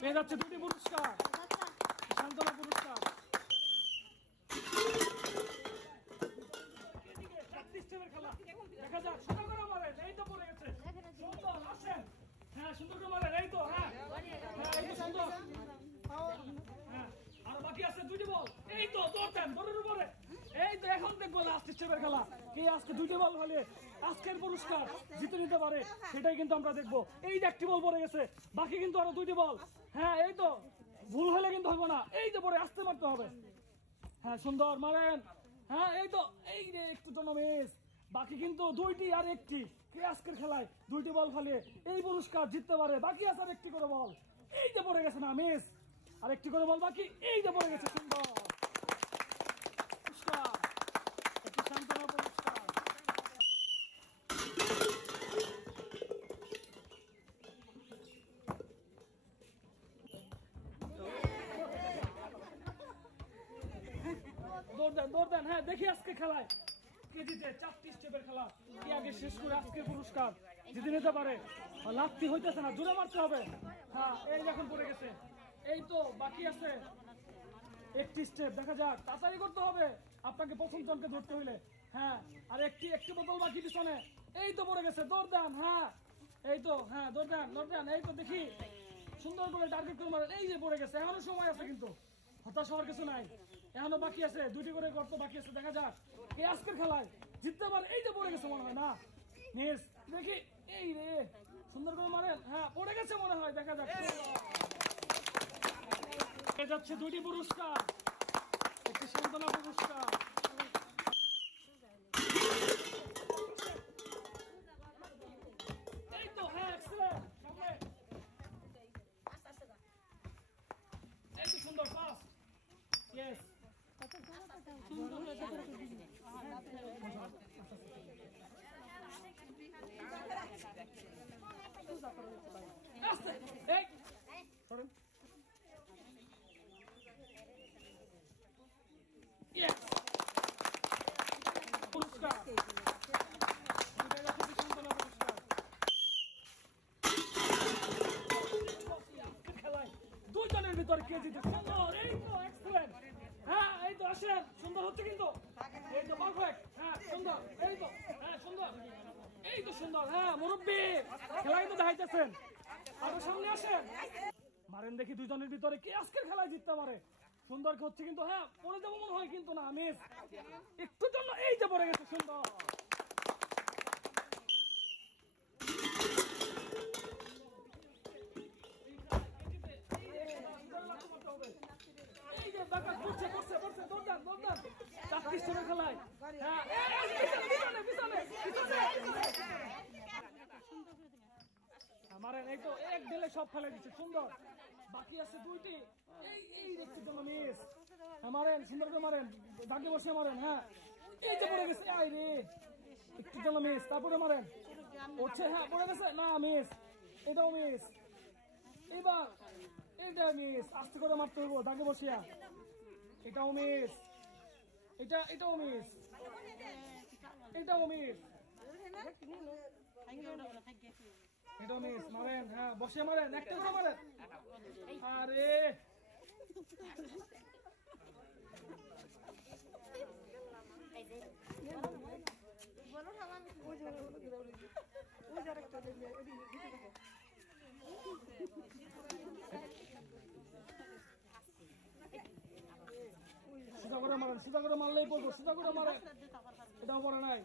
পেয়ে যাচ্ছে 2টি পুরস্কার, সান্ত্বনা পুরস্কার। খেলা দেখা যাক, সুন্দর করে মারেন, এই তো পড়ে গেছে, সুন্দর আসেন, হ্যাঁ সুন্দর করে মারেন, এই তো, হ্যাঁ এই তো সুন্দর, হ্যাঁ আর বাকি আছে 2টি বল, এই তো দৌড়তেন দৌড়ের উপরে, এই তো এখন দেখবো লাস্ট স্টেপের খেলা, কে আজকে 2টি বল হলে আজকের পুরস্কার জিতে নিতে পারে সেটাই কিন্তু আমরা দেখবো। এই যে 1টি বল পড়ে গেছে, বাকি কিন্তু আরো 2টি বল, হ্যাঁ এই তো ভুল হলে কিন্তু হবে না, এই যে পরে আসতে মারতে হবে, হ্যাঁ সুন্দর মারেন, হ্যাঁ এই তো, এই রে একটু জন্য মিস, বাকি কিন্তু 2টি আর 1টি, কে আজকের খেলায় 2টি বল ফেলে এই পুরস্কার জিততে পারে, বাকি আছে আর 1টি করে বল, এই যে পড়ে গেছে না মিস, আর 1টি করে বল বাকি, এই যে পড়ে গেছে, সুন্দর পুরস্কার, একটি সান্ত্বনা পুরস্কার। দৌড় দেন, হ্যাঁ দেখি আজকে খেলায় কে জিতে, 4টি স্টেপের খেলা, কে আগে শেষ করে আজকে পুরস্কার জিতে নিতে পারে। লাফতি হইতেছে না, জোরে মারতে হবে, হ্যাঁ এই দেখুন পড়ে গেছে, এই তো বাকি আছে 1টি স্টেপ, দেখা যাক তাড়াতাড়ি করতে হবে আপনাকে প্রথম জনকে ধরতে হইলে, হ্যাঁ আর একটি বোতল বাকি পিছনে, এই তো পড়ে গেছে, দৌড় দেন, হ্যাঁ এই তো, হ্যাঁ দৌড় দেন, এই তো দেখি সুন্দর করে টার্গেট করে মারেন, এই যে পড়ে গেছে, এখনো সময় আছে কিন্তু হতাশ হওয়ার কিছু নাই, এখনো বাকি আছে 2টি করে গর্ত বাকি আছে, দেখা যাক কে আজকের খেলায় জিততে পারে, এই যে পড়ে গেছে মনে হয় না মিস, দেখি এই রে সুন্দর করে মারেন, হ্যাঁ পড়ে গেছে মনে হয়, দেখা যাক পেয়ে যাচ্ছে 2টি পুরস্কার, একটি সান্ত্বনা পুরস্কার। এই তো হ্যাঁ এক্সেলেন্ট, এই তো সুন্দর পাস, ইয়েস পুরস্কার, খেলায় 2 জনের ভিতরে কে জিতে, সুন্দর, এই তো এক্সেলেন্ট, হ্যাঁ এই তো আসেন, সুন্দর হচ্ছে কিন্তু, এই তো পারফেক্ট, হ্যাঁ সুন্দর, এই তো হ্যাঁ সুন্দর, এই তো সুন্দর, হ্যাঁ মুরব্বী খেলায় তো দেখাইতেছেন, আরো সামনে আসেন, মারেন দেখি 2 জনের ভিতরে কে আজকের খেলায় জিততে পারে, সুন্দর হচ্ছে কিন্তু, হ্যাঁ পড়ে যাবো মনে হয় কিন্তু না মিস, একটু জন্য এই যে পড়ে গেছে, সুন্দর এই যে বাকা করছে, দৌড় দেন 4টি স্টেপের খেলায়, হ্যাঁ পিছনে মারেন, এই তো এক ঢেলে সব ফেলে দিচ্ছে, সুন্দর বাকি আছে 2টি, এই দেখছি জন্য মিস, মারেন সুন্দর করে মারেন, দাগে বসে মারেন, হ্যাঁ এই যে পড়ে গেছে, আই রে একটু জন্য মিস, তারপরে মারেন হচ্ছে, হ্যাঁ পড়ে গেছে না মিস, এটাও মিস, এবার এটা মিস, আস্তে করে মারতে হইব দাগে বসিয়া, এটাও মিস, এটাও মিস, এটাও মিস, এটাও মিস, মারেন, হ্যাঁ বসে মারেন, একটা করে মারেন, আরে সোজা করে মারেন, সোজা করে মারলেই পড়বো, সোজা করে মারেন, এটাও পড়ে নাই,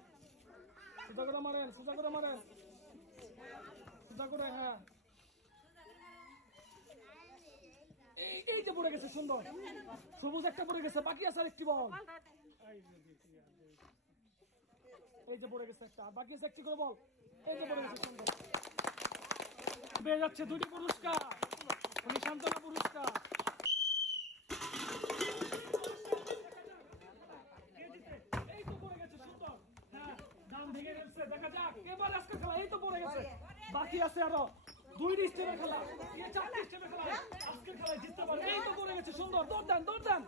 সোজা করে মারেন, সোজা করে মারেন, সোজা করে, হ্যাঁ এই যে পড়ে গেছে, সুন্দর সবুজ একটা পড়ে গেছে, বাকি আছে আর 1টি বল, এই যে পড়ে গেছে একটা, বাকি আছে 1টি করে বল, এই যে পড়ে গেছে, সুন্দর পেয়ে যাচ্ছে 2টি পুরস্কার, উনি সান্ত্বনা পুরস্কার। আছে আরো 2 স্টেপের খেলা, 4 স্টেপের খেলা। আজকের খেলায় জিততে পারবে। এই তো পড়ে গেছে, সুন্দর, দৌড় দেন।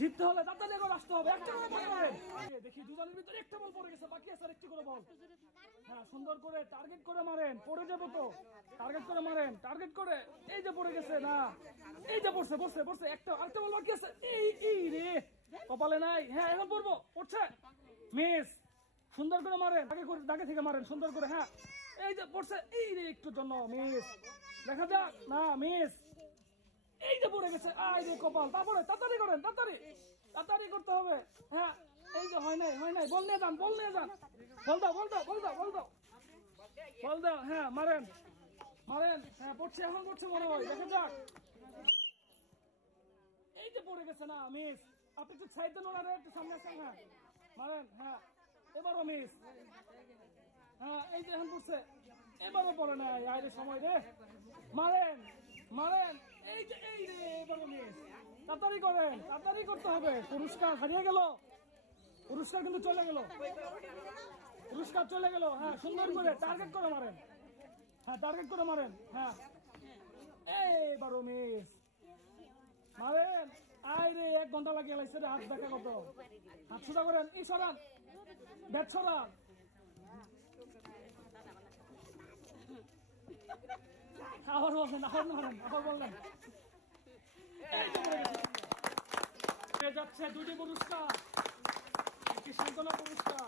জিততে হলে তাড়াতাড়ি করে আসতে হবে। একটা করে মারেন। দেখি দুজনের ভিতরে একটা বল পড়ে গেছে, বাকি আছে আরেকটি করে বল। হ্যাঁ, সুন্দর করে টার্গেট করে মারেন, পড়ে যাবো তো। টার্গেট করে মারেন, টার্গেট করে। এই যে পড়ে গেছে, না এই যে পড়ছে একটা আরেকটা বল বাকি আছে। এই রে, কপালে নাই। হ্যাঁ, এখন পড়ছে, মিস। সুন্দর করে মারেন, দাগে থেকে মারেন সুন্দর করে। হ্যাঁ, এই যে পড়ছে, এই রে একটুর জন্য মিস। দেখা যাক, না মিস। এই যে পড়ে গেছে, আই রে কপাল। তারপরে তাড়াতাড়ি করেন, তাড়াতাড়ি করতে হবে। হ্যাঁ, এই যে হয় নাই। বল নিয়ে যান। বল দাও। হ্যাঁ, মারেন। হ্যাঁ, পড়ছে, এখন পড়ছে মনে হয়। দেখা যাক। এই যে পড়ে গেছে, না মিস। আপনি একটু সাইড দেন, ওনারে একটু সামনে আসেন। হ্যাঁ, মারেন। হ্যাঁ, এবারও মিস। হ্যাঁ, এই যে এখন পড়ছে, এবারও পড়ে নাই। আইরে সময় রে, মারেন। এই রে, এবারও মিস। তাড়াতাড়ি করেন, তাড়াতাড়ি করতে হবে। পুরস্কার হারিয়ে গেল, পুরস্কার কিন্তু চলে গেল। হ্যাঁ, সুন্দর করে টার্গেট করে মারেন। হ্যাঁ, এইবারও মিস। মারেন। আইরে 1 ঘন্টা লাগিয়ে লাইছে রে, হাত দেখা কত। হাত সোজা করেন, এই সরান, ব্যাট সরান। আবার বললেন। এই যে পড়ে গেছে। যাচ্ছে 2টি পুরস্কার, একটি সান্ত্বনা পুরস্কার।